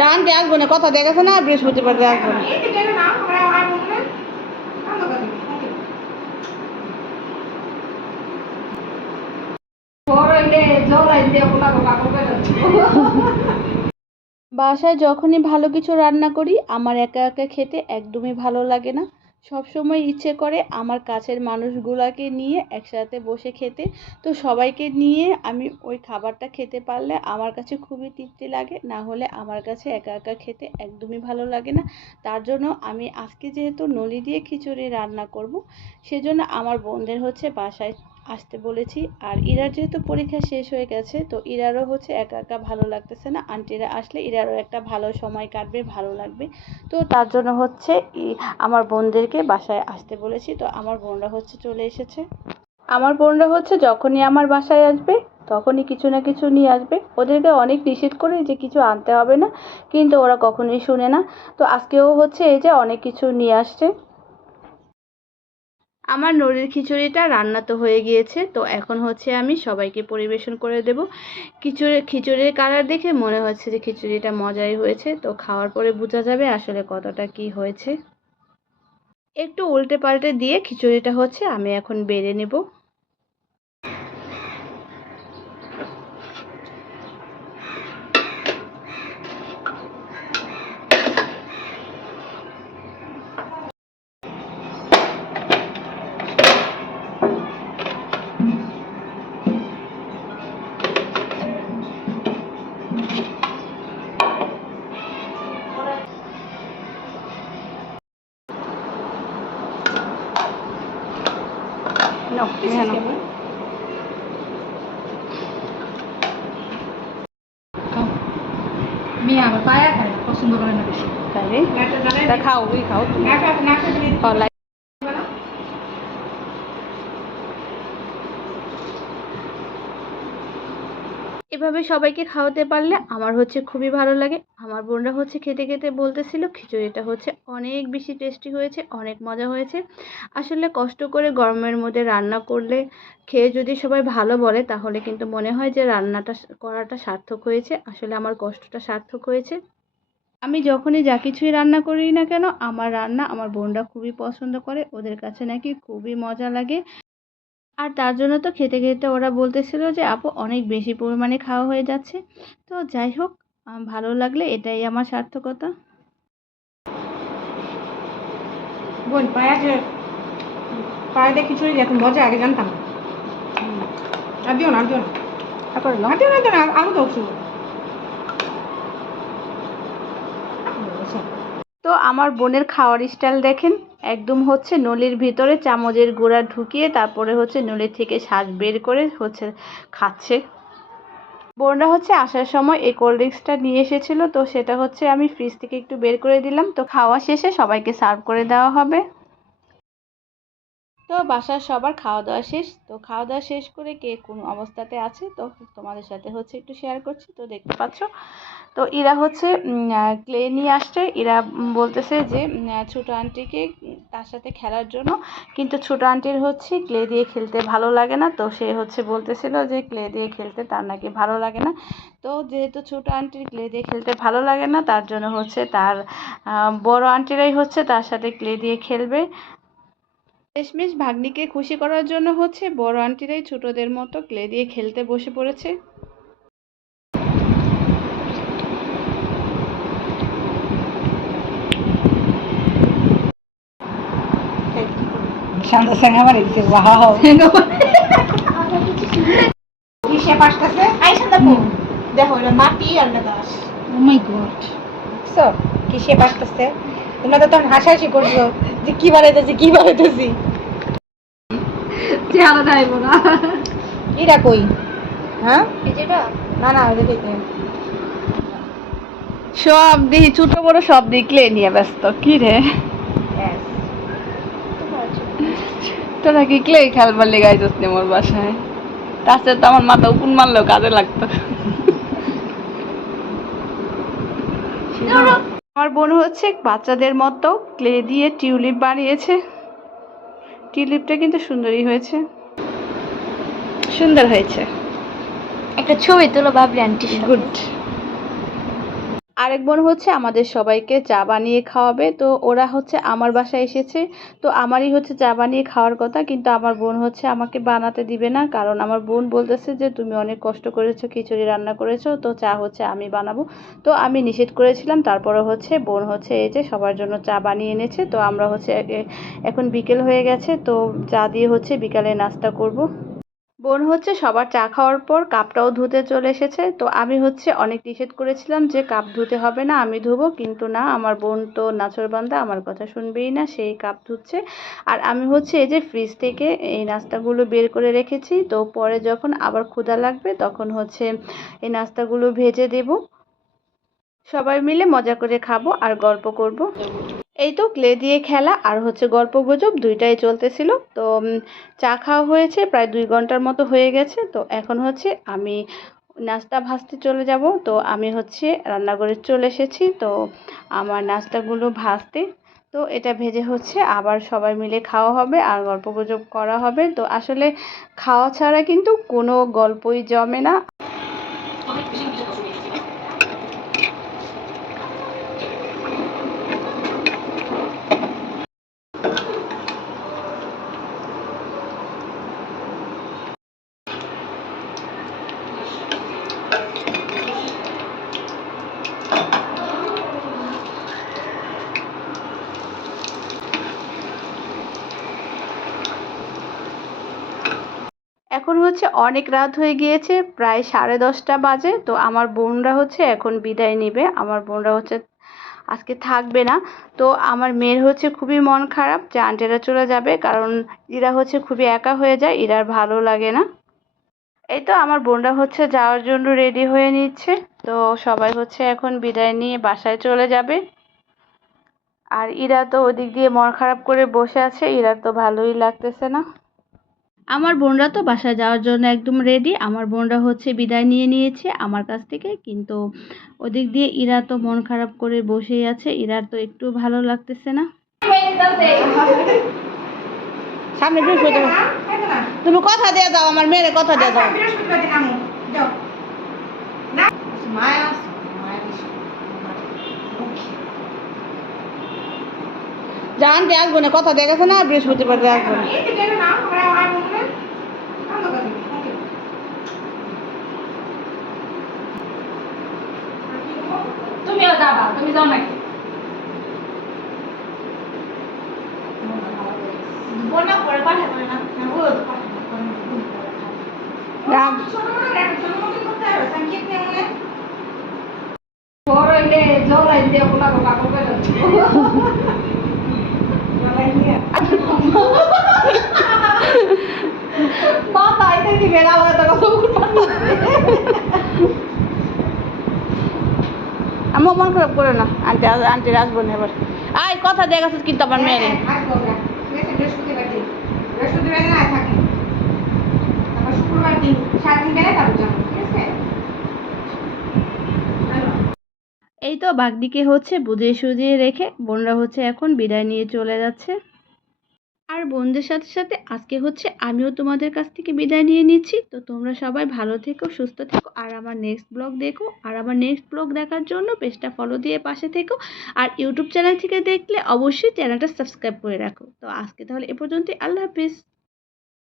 জানতে আসব না, কথা দেখেছ না বৃহস্পতিবার আসব না। বাসায় যখনই ভালো কিছু রান্না করি, আমার একা একা খেতে একদমই ভালো লাগে না। সব সময় ইচ্ছে করে আমার কাছের মানুষগুলাকে নিয়ে একসাথে বসে খেতে। তো সবাইকে নিয়ে আমি ওই খাবারটা খেতে পারলে আমার কাছে খুবই তৃপ্তি লাগে, না হলে আমার কাছে একা একা খেতে একদমই ভালো লাগে না। তার জন্য আমি আজকে যেহেতু নলি দিয়ে খিচুড়ি রান্না করব, সেজন্য আমার বোনদের হচ্ছে বাসায় আসতে বলেছি। আর ইরার যেহেতু পরীক্ষা শেষ হয়ে গেছে, তো ইরারও হচ্ছে একা একা ভালো লাগতেছে না। আন্টিরা আসলে ইরারও একটা ভালো সময় কাটবে, ভালো লাগবে। তো তার জন্য হচ্ছে আমার বোনদেরকে বাসায় আসতে বলেছি। তো আমার বোনরা হচ্ছে চলে এসেছে। আমার বোনরা হচ্ছে যখনই আমার বাসায় আসবে, তখনই কিছু না কিছু নিয়ে আসবে। ওদেরকে অনেক নিষেধ করে যে কিছু আনতে হবে না, কিন্তু ওরা কখনোই শুনে না। তো আজকেও হচ্ছে এই যে অনেক কিছু নিয়ে আসছে। আমার নড়ির খিচুড়িটা রান্না তো হয়ে গিয়েছে, তো এখন হচ্ছে আমি সবাইকে পরিবেশন করে দেব। খিচুড়ি, খিচুড়ির কালার দেখে মনে হচ্ছে যে খিচুড়িটা মজাই হয়েছে, তো খাওয়ার পরে বোঝা যাবে আসলে কতটা কি হয়েছে। একটু উল্টে পাল্টে দিয়ে খিচুড়িটা হচ্ছে আমি এখন বেড়ে নেব। মেয়ে আমার পায়া খায় পছন্দ করে না বেশি। তাই খাও ওই খাও তুমি খাও, লাই- এভাবে সবাইকে খাওয়াতে পারলে আমার হচ্ছে খুবই ভালো লাগে। আমার বোনরা হচ্ছে খেতে খেতে বলতেছিল, খিচুড়িটা হচ্ছে অনেক বেশি টেস্টি হয়েছে, অনেক মজা হয়েছে। আসলে কষ্ট করে গরমের মধ্যে রান্না করলে, খেয়ে যদি সবাই ভালো বলে, তাহলে কিন্তু মনে হয় যে রান্নাটা করাটা সার্থক হয়েছে। আসলে আমার কষ্টটা সার্থক হয়েছে। আমি যখনই যা কিছুই রান্না করি না কেন, আমার রান্না আমার বোনরা খুবই পছন্দ করে, ওদের কাছে নাকি খুবই মজা লাগে। আর তার জন্য তো খেতে খেতে ওরা বলতেছিল যে আপু অনেক বেশি পরিমাণে খাওয়া হয়ে যাচ্ছে। তো যাই হোক ভালো লাগলে এটাই আমার সার্থকতা। বল পায়া যে পায়া দিয়ে খিচুড়ি এখন মজা আগে জানতাম। না। আর দিও না আর দিও না। আর দিও না দিও না আমি তো শুরু তো আমার বোনের খাওয়ার স্টাইল দেখেন, একদম হচ্ছে নলির ভিতরে চামচের গুঁড়া ঢুকিয়ে তারপরে হচ্ছে নলির থেকে শ্বাস বের করে হচ্ছে খাচ্ছে। বোনরা হচ্ছে আসার সময় এই কোল্ড ড্রিঙ্কসটা নিয়ে এসেছিল, তো সেটা হচ্ছে আমি ফ্রিজ থেকে একটু বের করে দিলাম। তো খাওয়া শেষে সবাইকে সার্ভ করে দেওয়া হবে। তো বাসার সবার খাওয়া দাওয়া শেষ, তো খাওয়া দাওয়া শেষ করে কে কোন অবস্থাতে আছে, তো তোমাদের সাথে হচ্ছে একটু শেয়ার করছি, তো দেখতে পাচ্ছ। তো এরা হচ্ছে ক্লে নিয়ে আসছে। এরা বলতেছে যে ছোটো আন্টিকে তার সাথে খেলার জন্য। কিন্তু ছোটো আন্টির হচ্ছে ক্লে দিয়ে খেলতে ভালো লাগে না। তো সে হচ্ছে বলতেছিল যে ক্লে দিয়ে খেলতে তার নাকি ভালো লাগে না। তো যেহেতু ছোটো আন্টির ক্লে দিয়ে খেলতে ভালো লাগে না, তার জন্য হচ্ছে তার বড় আন্টিরাই হচ্ছে তার সাথে ক্লে দিয়ে খেলবে। শেষমেশ ভাগ্নিকে খুশি করার জন্য হচ্ছে বড় আন্টিরাই ছোটদের মতো ক্লে দিয়ে খেলতে বসে পড়েছে। শান্ত আমার ওয়াও কি শেপ আসতেছে? আইসা দেখো দেখো এটা মাটি আর এটা দাস ও মাই গড সো কি শেপ তোমরা তো তখন হাসাহাসি করছ যে কি বানাইতেছি কি বানাইতেছি। চেহারা দেয় না। এটা কই? হ্যাঁ? না না ওই দেখে সব দিই ছোট বড় সব দেখলে নিয়ে ব্যস্ত। কি রে? তোরা কি ক্লে খেলবার লেগে আইছিস নি মোর বাসায়। তার সাথে তো আমার মাথা উকুন মারলেও কাজে লাগতো। আমার বোন হচ্ছে বাচ্চাদের মতো ক্লে দিয়ে টিউলিপ বানিয়েছে। টিউলিপটা কিন্তু সুন্দরই হয়েছে। সুন্দর হয়েছে। একটা ছবি তোলো ভাবলি আন্টি গুড আরেক বোন হচ্ছে আমাদের সবাইকে চা বানিয়ে খাওয়াবে। তো ওরা হচ্ছে আমার বাসায় এসেছে। তো আমারই হচ্ছে চা বানিয়ে খাওয়ার কথা, কিন্তু আমার বোন হচ্ছে আমাকে বানাতে দিবে না। কারণ আমার বোন বলতেছে যে, তুমি অনেক কষ্ট করেছ, খিচুড়ি রান্না করেছ, তো চা হচ্ছে আমি বানাবো। তো আমি নিষেধ করেছিলাম। তারপরে হচ্ছে বোন হচ্ছে এই যে সবার জন্য চা বানিয়ে এনেছে। তো আমরা হচ্ছে এখন বিকেল হয়ে গেছে। তো চা দিয়ে হচ্ছে বিকালে নাস্তা করব। বোন হচ্ছে সবার চা খাওয়ার পর কাপটাও ধুতে চলে এসেছে। তো আমি হচ্ছে অনেক নিষেধ করেছিলাম যে কাপ ধুতে হবে না, আমি ধুবো, কিন্তু না, আমার বোন তো নাচরবান্দা আমার কথা শুনবেই না, সেই কাপ ধুচ্ছে। আর আমি হচ্ছে এই যে ফ্রিজ থেকে এই নাস্তাগুলো বের করে রেখেছি, তো পরে যখন আবার ক্ষুধা লাগবে, তখন হচ্ছে এই নাস্তাগুলো ভেজে দেব। সবাই মিলে মজা করে খাব আর গল্প করব। এই তো ক্লে দিয়ে খেলা আর হচ্ছে গল্প গুজব দুইটাই চলতেছিল। তো চা খাওয়া হয়েছে, প্রায় দুই ঘণ্টার মতো হয়ে গেছে। তো এখন হচ্ছে আমি নাস্তা ভাজতে চলে যাব। তো আমি হচ্ছে রান্নাঘরে চলে এসেছি। তো আমার নাস্তাগুলো ভাজতে। তো এটা ভেজে হচ্ছে আবার সবাই মিলে খাওয়া হবে আর গল্প গুজব করা হবে। তো আসলে খাওয়া ছাড়া কিন্তু কোনো গল্পই জমে না। এখন হচ্ছে অনেক রাত হয়ে গিয়েছে, প্রায় সাড়ে দশটা বাজে। তো আমার বোনরা হচ্ছে এখন বিদায় নেবে। আমার বোনরা হচ্ছে আজকে থাকবে না। তো আমার মেয়ের হচ্ছে খুবই মন খারাপ, যে আন্টিরা চলে যাবে, কারণ ইরা হচ্ছে খুবই একা হয়ে যায় ইরার ভালো লাগে না। এই তো আমার বোনরা হচ্ছে যাওয়ার জন্য রেডি হয়ে নিচ্ছে। তো সবাই হচ্ছে এখন বিদায় নিয়ে বাসায় চলে যাবে। আর ইরা তো ওদিক দিয়ে মন খারাপ করে বসে আছে, ইরা তো ভালোই লাগতেছে না। আমার বোনরা তো বাসায় যাওয়ার জন্য একদম রেডি আমার বোনরা হচ্ছে বিদায় নিয়ে নিয়েছে আমার কাছ থেকে, কিন্তু ওদিক দিয়ে ইরা তো মন খারাপ করে বসেই আছে, ইরার তো একটু ভালো লাগতেছে না। সামনে তুমি কথা দিয়ে দাও, আমার মেয়ের কথা দিয়ে দাও। জানতে আসব না কথা দিয়ে গেছে না, বৃহস্পতিবার আসব না যাও নাকি? রাম। বড় হইলে জলাই দিয়ে পোলা পোলা করে বাবা আইতে দিবে না আমার তো কথা আমি মন খারাপ করে না। আন্টি আনতে আসব না এবার। আয় কথা দিয়ে গেছিস কিন্তু আমার মেয়ে এই তো বাগদিকে হচ্ছে বুঝিয়ে সুজিয়ে রেখে বোনরা হচ্ছে এখন বিদায় নিয়ে চলে যাচ্ছে। আর বোনদের সাথে সাথে আজকে হচ্ছে আমিও তোমাদের কাছ থেকে বিদায় নিয়ে নিচ্ছি। তো তোমরা সবাই ভালো থেকো, সুস্থ থেকো, আর আমার নেক্সট ব্লগ দেখো। আর আমার নেক্সট ব্লগ দেখার জন্য পেজটা ফলো দিয়ে পাশে থেকো। আর ইউটিউব চ্যানেল থেকে দেখলে অবশ্যই চ্যানেলটা সাবস্ক্রাইব করে রাখো। তো আজকে তাহলে এ পর্যন্তই। আল্লাহ হাফিজ।